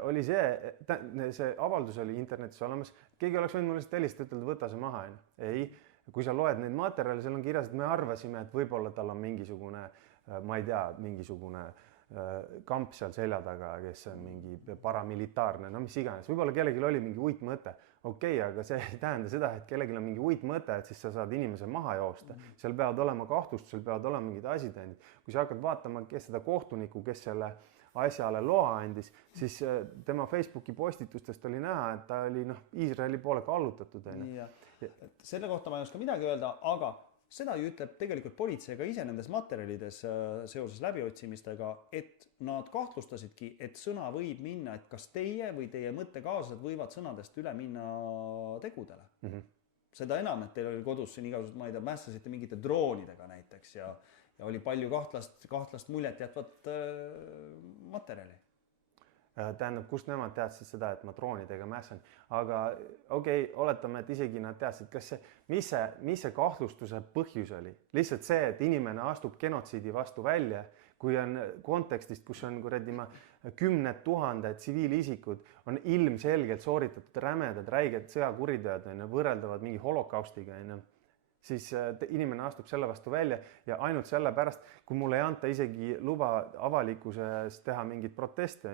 Oli see avaldus oli internetis olemas, keegi oleks võinud mulle lihtsalt helistada, ütelda, võta see maha. Ei, kui sa loed neid materjale, seal on kirjas, et me arvasime, et võib-olla tal on mingisugune, ma ei tea, mingisugune kamp seal selja taga, kes on mingi paramilitaarne, no mis iganes. Võib-olla kellelgi oli mingi uitmõte. Okei, aga see ei tähenda seda, et kellelgi on mingi uitmõte, et siis sa saad inimese maha joosta. Seal peavad olema kahtlustusel, peavad olema mingid asitõendid. Kui sa hakkad vaatama, kes seda kohtuniku, kes selle asjale loa andis, siis tema Facebooki postitustest oli näha, et ta oli Iisraeli poole kallutatud. Selle kohta ma ei oska midagi öelda, aga seda ju ütleb tegelikult politsei ka ise nendes materjalides seoses läbiotsimistega, et nad kahtlustasidki, et sõna võib minna, et kas teie või teie mõttekaaslased võivad sõnadest üle minna tegudele. Seda enam, et teil oli kodus siin igasugused, ma ei tea, mässasite mingite droonidega näiteks ja oli palju kahtlast muljet jätvat materjali. Tähendab, kust nemad teadsid seda, et ma droonidega mässan. Aga okei, oletame, et isegi nad teadsid, mis see kahtlustuse põhjus oli. Lihtsalt see, et inimene astub genotsiidi vastu välja, kui on kontekstist, kus on 10 000 tsiviilisikud, on ilmselgelt sooritatud rämedad, räiged sõjakuriteod, võrreldavad mingi holokaustiga, siis inimene astub selle vastu välja ja ainult selle pärast, kui mulle ei anta isegi luba avalikkuses teha mingit protesti,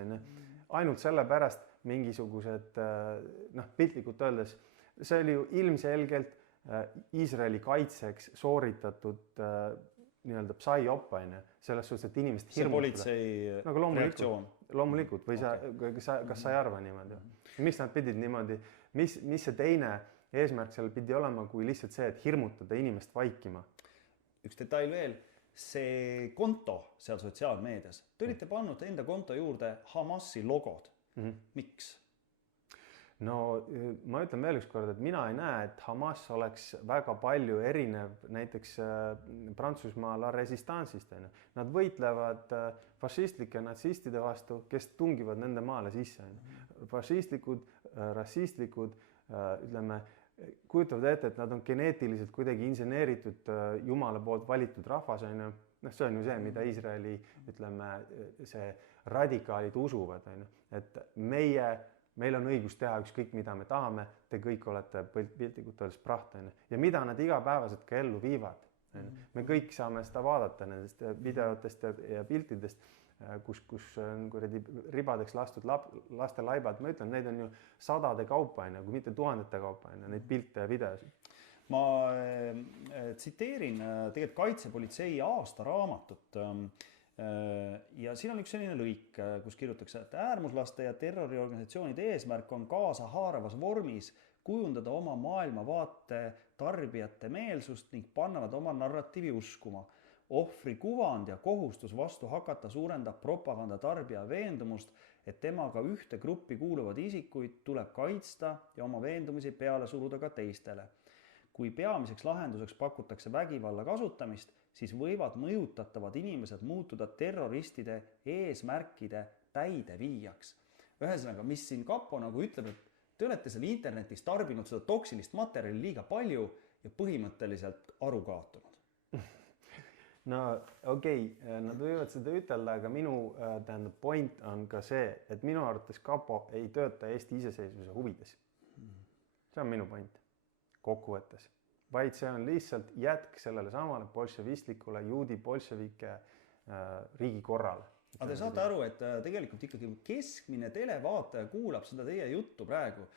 ainult selle pärast mingisugused, piltlikult öeldes, see oli ju ilmselgelt Iisraeli kaitseks sooritatud nii-öelda psai-oppa, selles suhtes, et inimest hirmutada. See politsei reaktsioon. Loomulikult, või kas sa ei arva niimoodi? Miks nad pidid niimoodi, mis see teine eesmärk seal pidi olema, kui lihtsalt see, et hirmutada inimest vaikima? Üks detail veel, see konto seal sotsiaalmeedias, te olite pannud enda konto juurde Hamasi logod. Miks? No ma ütlen veel üks kord, et mina ei näe, et Hamas oleks väga palju erinev näiteks Prantsusmaa La Resistance'ist. Nad võitlevad fašistlike natsistide vastu, kes tungivad nende maale sisse. Fašistlikud, rassistlikud, ütleme, kujutavad ette, et nad on geneetiliselt kuidagi inseneeritud Jumala poolt valitud rahvas. See on ju see, mida Iisraeli, ütleme, see radikaalid usuvad. Et meil on õigus teha ükskõik, mida me tahame, te kõik olete piltlikult öeldes praht. Ja mida nad igapäevaselt ka ellu viivad. Me kõik saame seda vaadata nendest videotest ja piltidest, kus on ribadeks lastud laste laibad. Ma ütlen, neid on ju sadade kaupa, kui mitte tuhandete kaupa, neid pilte ja videosid. Ma tsiteerin tegelikult Kaitsepolitsei aastaraamatut, Ja siin on üks selline lõik, kus kirjutatakse, et äärmuslaste ja terroriorganisatsioonide eesmärk on kaasahaaravas vormis kujundada oma maailmavaate tarbijate meelsust ning panna nad oma narratiivi uskuma. Ohvri kuvand ja kohustus vastu hakata suurendab propaganda tarbija veendumust, et temaga ühte gruppi kuuluvad isikuid tuleb kaitsta ja oma veendumusi peale suruda ka teistele. Kui peamiseks lahenduseks pakutakse vägivalla kasutamist, siis võivad mõjutatavad inimesed muutuda terroristide eesmärkide täideviijaks. Ühesõnaga, mis siin Kapo nagu ütleb, et te olete seal internetis tarbinud seda toksilist materjali liiga palju ja põhimõtteliselt aru kaotunud. No okei, nad võivad seda ütelda, aga minu point on ka see, et minu arvates Kapo ei tööta Eesti iseseisvuse huvides. See on minu point kokkuvõttes. Vaid see on lihtsalt jätk sellele samale bolševistlikule juudi bolševike riigikorrale. Aga te saate aru, et tegelikult ikkagi keskmine televaataja kuulab seda teie juttu praegu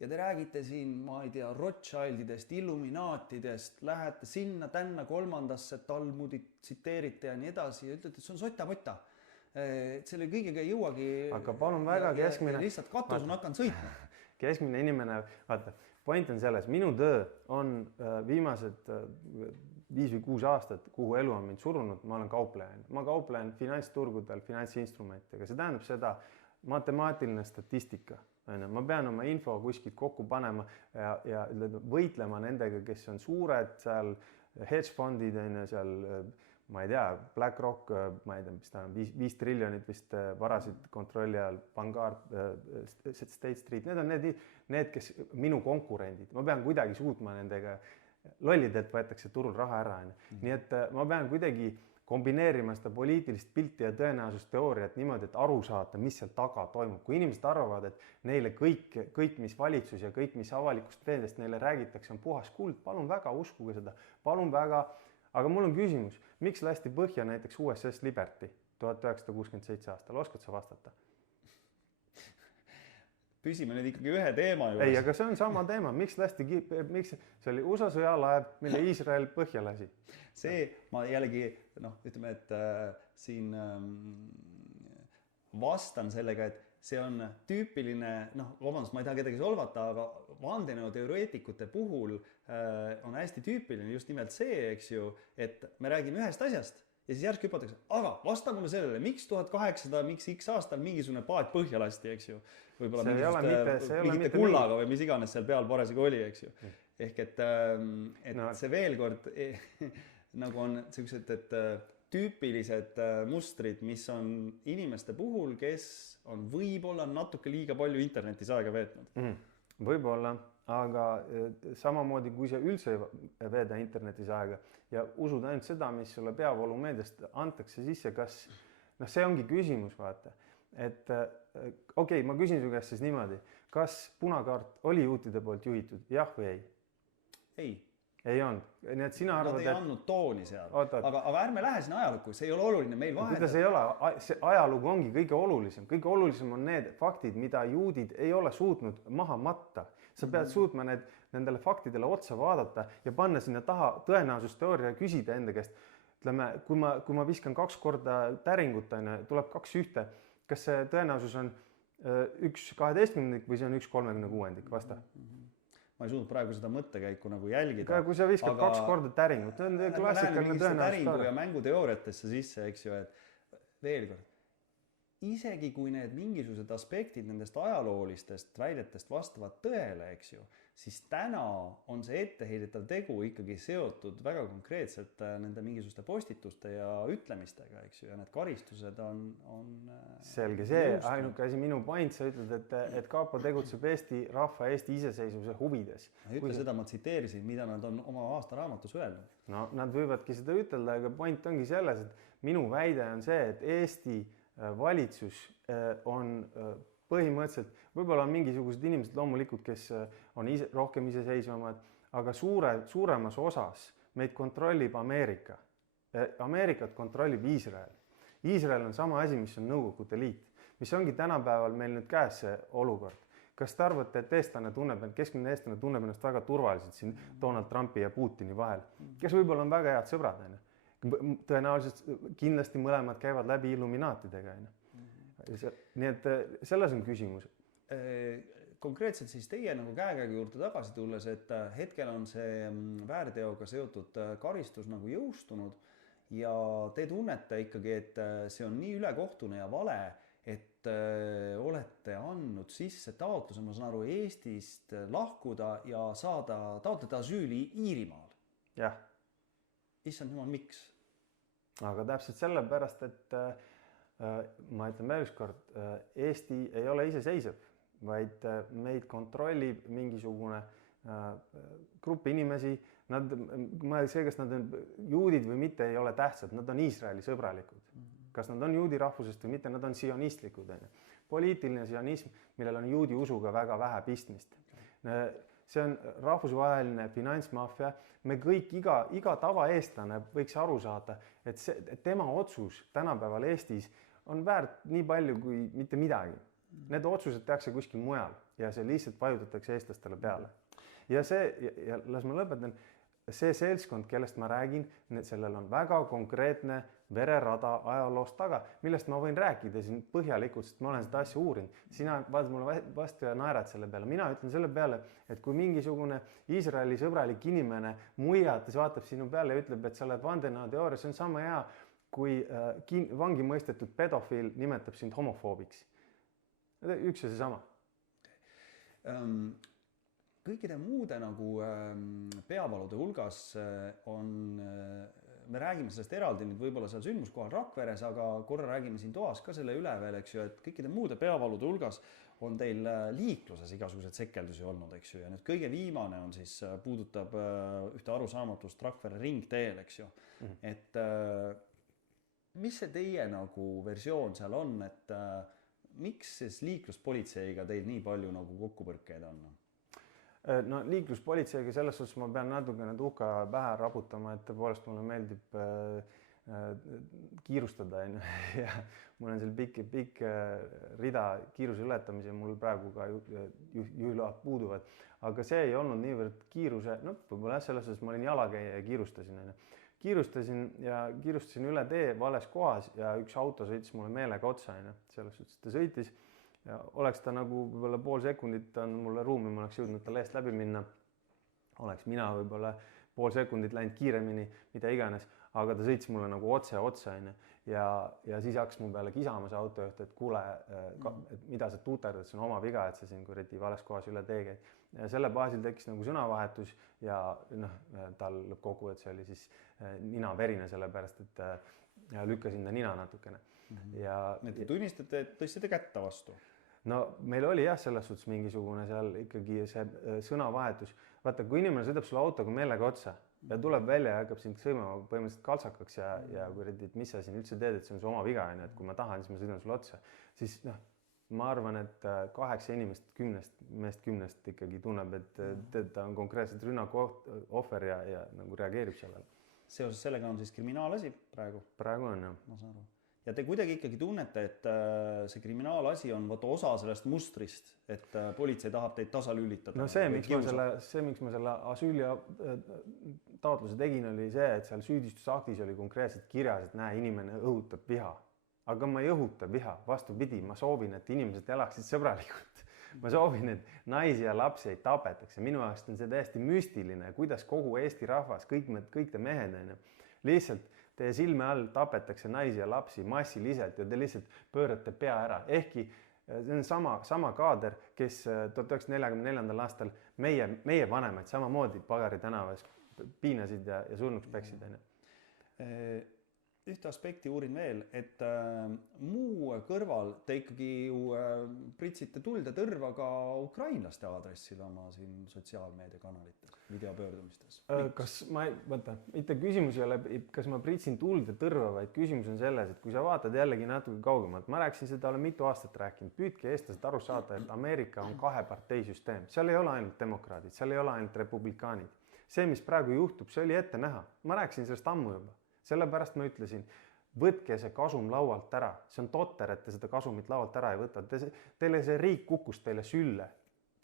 ja te räägite siin, ma ei tea, Rothschildidest, Illuminaatidest, lähete sinna, tänna kolmandasse Talmudit tsiteerite ja nii edasi ja ütlete, et see on sota-pota. Selle kõigega ei jõuagi. Aga palun väga keskmine. Lihtsalt katus on hakanud sõitma. Keskmine inimene, vaata, point on selles, minu töö on viimased 5 või 6 aastat, kuhu elu on mind surunud, ma olen kaupleja. Ma kauplen finantsturgudel finantsinstrumentidega. See tähendab seda matemaatiline statistika. Ma pean oma info kuskilt kokku panema ja võitlema nendega, kes on suured seal hedge fondid, seal, ma ei tea, BlackRock, ma ei tea, mis ta on, 5 triljonit vist varasid kontrolli all, Vanguard, State Street, need on need, kes minu konkurendid. Ma pean kuidagi suutma nendega, lollidelt võetakse turul raha ära. Nii et ma pean kuidagi kombineerima seda poliitilist pilti ja tõenäosusteooriat niimoodi, et aru saada, mis seal taga toimub. Kui inimesed arvavad, et neile kõik, mis valitsus ja kõik, mis avalikust meediast neile räägitakse, on puhas kuld, palun väga, uskuge seda, palun väga. Aga mul on küsimus, miks lasti põhja näiteks USS Liberty 1967 aastal, oskad sa vastata? Püsime nüüd ikkagi ühe teema juures. Ei, aga see on sama teema, miks see oli USA sõjalaev, mille Iisrael põhja lasi? See, ma jällegi, ütleme, et siin vastan sellega, et see on tüüpiline, vabandust, ma ei taha kedagi solvata, aga vandenõuteoreetikute puhul on hästi tüüpiline just nimelt see, eks ju, et me räägime ühest asjast ja siis järsku hüpatakse, aga vasta mulle sellele, miks 1800, miks X aastal mingisugune paat põhja lasti, eks ju, võib-olla mingite kullaga või mis iganes seal peal parasjagu oli, eks ju. Ehk et see veel kord nagu on sellised, et tüüpilised mustrid, mis on inimeste puhul, kes on võib-olla natuke liiga palju internetis aega veetnud. Võib-olla, aga samamoodi kui sa üldse ei veeda internetis aega ja usud ainult seda, mis sulle peavoolumeediast antakse sisse, kas, see ongi küsimus, vaata, et okei, ma küsin su käest siis niimoodi, kas punakaart oli juutide poolt juhitud, jah või ei? Ei. Ei olnud. Nii et sina arvad, nad ei andnud tooni seal. Aga ärme lähe sinna ajalukku, see ei ole oluline meil vahendada. Kuidas ei ole? See ajalugu ongi kõige olulisem. Kõige olulisem on need faktid, mida juudid ei ole suutnud maha matta. Sa pead suutma nendele faktidele otsa vaadata ja panna sinna taha tõenäosusteooria ja küsida enda käest. Ütleme, kui ma viskan 2 korda täringut, tuleb 2 ühte. Kas see tõenäosus on 1/12 või see on 1/36? Vasta. Ma ei suutnud praegu seda mõttekäiku nagu jälgida. Kui sa viskad 2 korda täringut, see on klassikaline tõenäosus. Ja mänguteooriatesse sisse, eks ju, et veel kord, isegi kui need mingisugused aspektid nendest ajaloolistest väidetest vastavad tõele, eks ju, siis täna on see etteheidetav tegu ikkagi seotud väga konkreetselt nende mingisuguste postituste ja ütlemistega, eks ju, ja need karistused on selge see, ainuke asi minu point, sa ütled, et Kapo tegutseb Eesti rahva, Eesti iseseisvuse huvides. Seda ma tsiteerisin, mida nad on oma aastaraamatus öelnud. No nad võivadki seda ütelda, aga point ongi selles, et minu väide on see, et Eesti valitsus on põhimõtteliselt, võib-olla on mingisugused inimesed loomulikult, kes on rohkem iseseisvamad, aga suuremas osas meid kontrollib Ameerika. Ameerikat kontrollib Iisrael. Iisrael on sama asi, mis on Nõukogude Liit, mis ongi tänapäeval meil nüüd käes see olukord. Kas te arvate, et keskmine eestlane tunneb ennast väga turvaliselt siin Donald Trumpi ja Putini vahel, kes võib-olla on väga head sõbrad, tõenäoliselt kindlasti mõlemad käivad läbi Illuminaatidega. Nii et selles on küsimus. Konkreetselt siis teie nagu käekäigu juurde tagasi tulles, et hetkel on see väärteoga seotud karistus nagu jõustunud ja te tunnete ikkagi, et see on nii ülekohtune ja vale, et olete andnud sisse taotluse, ma saan aru, Eestist lahkuda ja taotleda asüüli Iirimaal. Jah. Issand jumal, miks? Aga täpselt sellepärast, et ma ütlen veel üks kord, Eesti ei ole iseseisev, vaid meid kontrollib mingisugune grupp inimesi. See, kas nad on juudid või mitte, ei ole tähtsad, nad on Iisraeli sõbralikud. Kas nad on juudi rahvusest või mitte, nad on sionistlikud. Poliitiline sionism, millel on juudi usuga väga vähe pistmist. See on rahvusvaheline finantsmafia. Me kõik, iga tavaeestlane võiks aru saada, et tema otsus tänapäeval Eestis on väärt nii palju kui mitte midagi. Need otsused tehakse kuskil mujal ja see lihtsalt vajutatakse eestlastele peale. Ja las ma lõpetan, see seltskond, kellest ma räägin, sellel on väga konkreetne vererada ajaloost taga, millest ma võin rääkida siin põhjalikult, sest ma olen seda asja uurinud. Sina vaatad mulle vastu ja naerad selle peale. Mina ütlen selle peale, et kui mingisugune Iisraeli sõbralik inimene muiates vaatab sinu peale ja ütleb, et sa oled vandenõuteooria, see on sama hea, kui vangi mõistetud pedofiil nimetab sind homofoobiks. Üks ja see sama. Kõikide muude nagu peavalude hulgas on, me räägime sellest eraldi nüüd võib-olla seal sündmuskohal Rakveres, aga korra räägime siin toas ka selle üle veel, eks ju, et kõikide muude peavalude hulgas on teil liikluses igasugused sekeldusi olnud, eks ju, ja nüüd kõige viimane on siis, puudutab ühte arusaamatust Rakvere ringteel, eks ju, et mis see teie nagu versioon seal on, et miks siis liikluspolitseiga teil nii palju nagu kokkupõrkeid on? No liikluspolitseiga selles suhtes ma pean natukene tuhka pähe raputama, et tõepoolest mulle meeldib kiirustada ja mul on seal pikk rida kiiruse ületamise, mul praegu ka juhiload puuduvad, aga see ei olnud niivõrd kiiruse, võib-olla selles suhtes ma olin jalakäija ja kiirustasin üle tee vales kohas ja üks auto sõitis mulle meelega otsa, selles suhtes ta sõitis ja oleks ta nagu võib-olla pool sekundit on mulle ruumi, ma oleks jõudnud talle eest läbi minna, oleks mina võib-olla pool sekundit läinud kiiremini, mida iganes, aga ta sõitis mulle nagu otsa ja siis hakkas mu peale kisama see autojuht, et kuule, et mida sa tuterdad, see on oma viga, et sa siin kuradi vales kohas üle tee käid. Ja selle baasil tekkis nagu sõnavahetus ja tal lõppkokkuvõttes oli siis nina verine sellepärast, et lükkasin ta nina natukene. Te tunnistate, et tõstsite kätte vastu? No meil oli jah, selles suhtes mingisugune seal ikkagi see sõnavahetus. Vaata, kui inimene sõidab sulle autoga meelega otsa ja tuleb välja ja hakkab sind sõimama põhimõtteliselt kaltsakaks ja kuradi, et mis sa siin üldse teed, et see on su oma viga, et kui ma tahan, siis ma sõidan sulle otsa, siis ma arvan, et 8 inimest 10 ikkagi tunneb, et ta on konkreetselt rünnaku ohver ja nagu reageerib sellele. Seoses sellega on siis kriminaalasi praegu? Praegu on, jah. Ma saan aru. Ja te kuidagi ikkagi tunnete, et see kriminaalasi on osa sellest mustrist, et politsei tahab teid tasalülitada? No see, miks ma selle asüüli taotluse tegin, oli see, et seal süüdistusaktis oli konkreetselt kirjas, et näe, inimene õhutab viha. Aga ma ei õhuta viha, vastupidi, ma soovin, et inimesed elaksid sõbralikult. Ma soovin, et naisi ja lapsi ei tapetakse. Minu jaoks on see täiesti müstiline, kuidas kogu Eesti rahvas, kõik te mehed, lihtsalt teie silme all tapetakse naisi ja lapsi massiliselt ja te lihtsalt pöörate pea ära. Ehkki see on sama kaader, kes 1944. aastal meie vanemaid samamoodi Pagari tänavas piinasid ja surnuks peksid. Ühte aspekti uurin veel, et muu kõrval te ikkagi ju pritsite tuld ja tõrva ka ukrainlaste aadressil oma siin sotsiaalmeediakanalites, videopöördumistes. Mitte küsimus ei ole, kas ma pritsin tuld ja tõrva, vaid küsimus on selles, et kui sa vaatad jällegi natuke kaugemalt, ma rääkisin seda, olen mitu aastat rääkinud, püüdke eestlased aru saada, et Ameerika on 2-parteisüsteem, seal ei ole ainult demokraadid, seal ei ole ainult republikaanid. See, mis praegu juhtub, see oli ette näha, ma rääkisin sellest ammu juba. Sellepärast ma ütlesin, võtke see kasum laualt ära. See on totter, et te seda kasumit laualt ära ei võta. Teile see riik kukkus teile sülle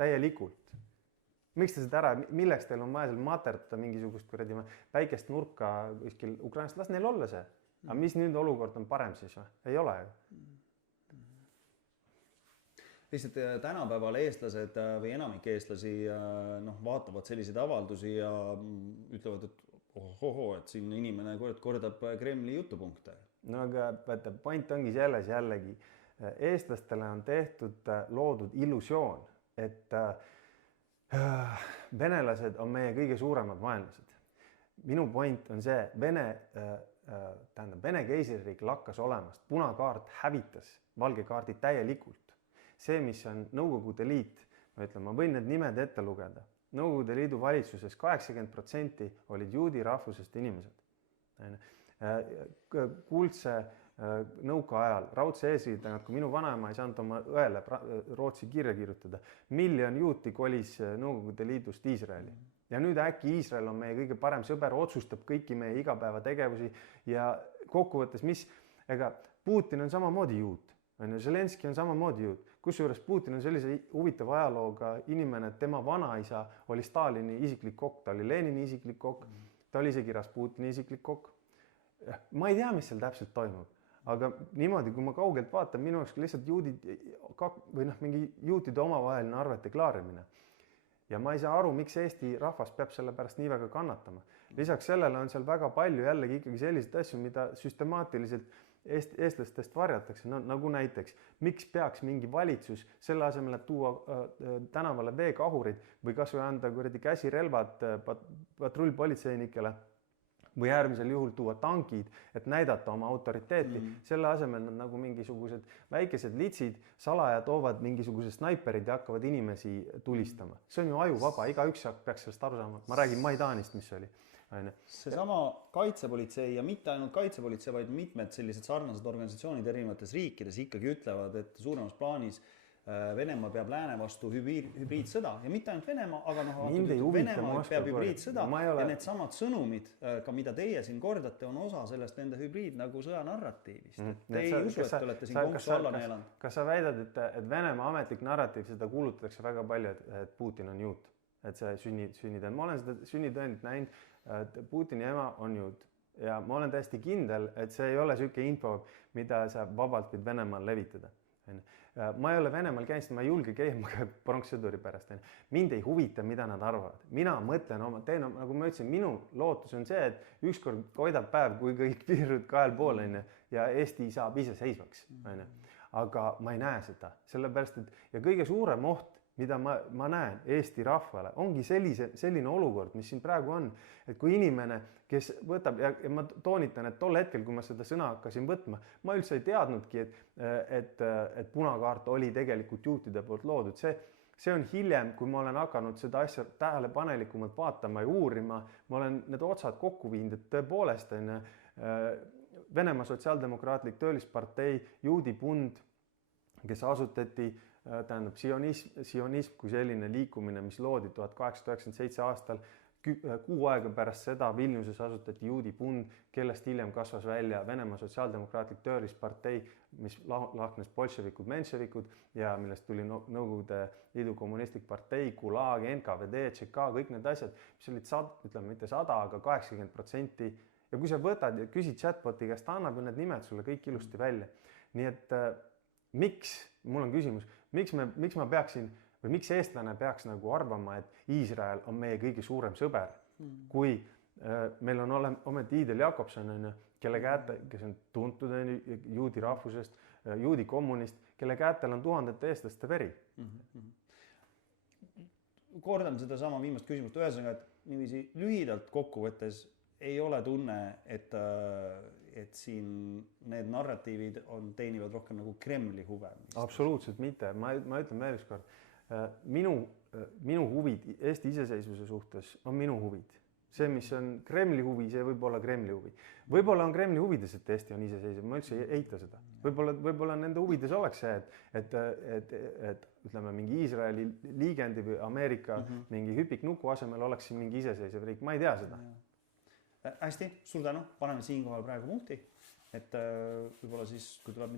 täielikult. miks te seda ära, milleks teil on vaja seal materdada mingisugust kuradi väikest nurka kuskil Ukrainast, las neil olla see. Aga mis nüüd olukord on parem siis või? Ei ole. Lihtsalt tänapäeval eestlased või enamik eestlasi vaatavad selliseid avaldusi ja ütlevad, et ohoho, et siin inimene kordab Kremli jutupunkte. No aga vaata, point ongi selles jällegi. Eestlastele on loodud illusioon, et venelased on meie kõige suuremad vaenlased. Minu point on see, Vene keisririik lakkas olemast, punakaart hävitas valge kaardi täielikult. See, mis on Nõukogude Liit, ma võin need nimed ette lugeda. Nõukogude Liidu valitsuses 80% olid juudi rahvusest inimesed. Kuldse nõukaajal, raudse eesriidena, kui minu vanaema ei saanud oma õele Rootsi kirja kirjutada, 1 miljon juuti kolis Nõukogude Liidust Iisraeli. Ja nüüd äkki Iisrael on meie kõige parem sõber, otsustab kõiki meie igapäevategevusi ja kokkuvõttes ega Putin on samamoodi juut, Zelenski on samamoodi juut, kusjuures Putin on sellise huvitava ajalooga inimene, et tema vanaisa oli Stalini isiklik kokk, ta oli Lenini isiklik kokk, ta oli isegi Rasputini isiklik kokk. Ma ei tea, mis seal täpselt toimub, aga niimoodi, kui ma kaugelt vaatan, minu jaoks lihtsalt mingi juutide omavaheline arvete klaarimine. Ja ma ei saa aru, miks Eesti rahvas peab selle pärast nii väga kannatama. Lisaks sellele on seal väga palju jällegi ikkagi selliseid asju, mida süstemaatiliselt eestlastest varjatakse, nagu näiteks, miks peaks mingi valitsus selle asemel, et tuua tänavale veekahurid või kas või anda käsirelvad patrullpolitseinikele või äärmisel juhul tuua tankid, et näidata oma autoriteeti. Selle asemel nad nagu mingisugused väikesed litsid salaja toovad mingisugused snaiperid ja hakkavad inimesi tulistama. See on ju ajuvaba, igaüks peaks sellest aru saama. Ma räägin Maidanist, mis oli. Seesama kaitsepolitsei ja mitte ainult kaitsepolitsei, vaid mitmed sellised sarnased organisatsioonid erinevates riikides ikkagi ütlevad, et suuremas plaanis Venemaa peab lääne vastu hübriidsõda ja mitte ainult Venemaa, aga Venemaa peab hübriidsõda ja need samad sõnumid, ka mida teie siin kordate, on osa sellest nende hübriid nagu sõja narratiivist. Te ei usu, et te olete siin konksu alla neelanud. Kas sa väidad, et Venemaa ametlik narratiiv, seda kuulutatakse väga palju, et Putin on juut, et see sünnitõend. Ma olen seda sünnitõendit näinud, et Putini ema on juut ja ma olen täiesti kindel, et see ei ole selline info, mida sa vabalt võid Venemaal levitada. Ma ei ole Venemaal käinud, ma ei julge käima pronkssõduri pärast. Mind ei huvita, mida nad arvavad. Mina mõtlen nagu ma ütlesin, minu lootus on see, et ükskord koidab päev, kui kõik piirud kael pool ja Eesti saab iseseisvaks. Aga ma ei näe seda, sellepärast, et ja kõige suurem oht, mida ma näen Eesti rahvale, ongi selline olukord, mis siin praegu on, et kui inimene, kes võtab, ja ma toonitan, et tol hetkel, kui ma seda sõna hakkasin võtma, ma üldse ei teadnudki, et punakaart oli tegelikult juutide poolt loodud. See on hiljem, kui ma olen hakanud seda asja tähelepanelikumalt vaatama ja uurima, ma olen need otsad kokku viinud, et tõepoolest Venemaa Sotsiaaldemokraatlik Töölispartei juudipund, kes asutati, tähendab sionism kui selline liikumine, mis loodi 1897 aastal, kuu aega pärast seda Vilniuses asutati juudipund, kellest hiljem kasvas välja Venemaa Sotsiaaldemokraatlik Töölispartei, mis lahknes bolševikud, menševikud ja millest tuli Nõukogude Liidu kommunistlik partei, Gulag, NKVD, ČK, kõik need asjad, mis olid mitte 100, aga 80%. Ja kui sa võtad ja küsid chatboti käest, annab ju need nimed sulle kõik ilusti välja. Nii et mul on küsimus, miks ma peaksin või miks eestlane peaks nagu arvama, et Iisrael on meie kõige suurem sõber, kui meil on ometi Idel Jakobson, kelle käete, kes on tuntud juudi rahvusest, juudi kommunist, kelle käetel on tuhandete eestlaste veri. Kordan seda sama viimast küsimust, ühesõnaga, et niiviisi lühidalt kokkuvõttes ei ole tunne, et siin need narratiivid teenivad rohkem nagu Kremli huve. Absoluutselt mitte. Ma ütlen veel ükskord. Minu huvid Eesti iseseisvuse suhtes on minu huvid. See, mis on Kremli huvi, see võib olla Kremli huvi. Võib-olla on Kremli huvides, et Eesti on iseseisev. Ma üldse ei eita seda. Võib-olla nende huvides oleks see, et ütleme, mingi Iisraeli liigendi või Ameerika mingi hüpiknuku asemel oleks siin mingi iseseisev riik. Ma ei tea seda. Hästi, suur tänu. Paneme siinkohal praegu punkti, et võib-olla siis, kui tuleb midagi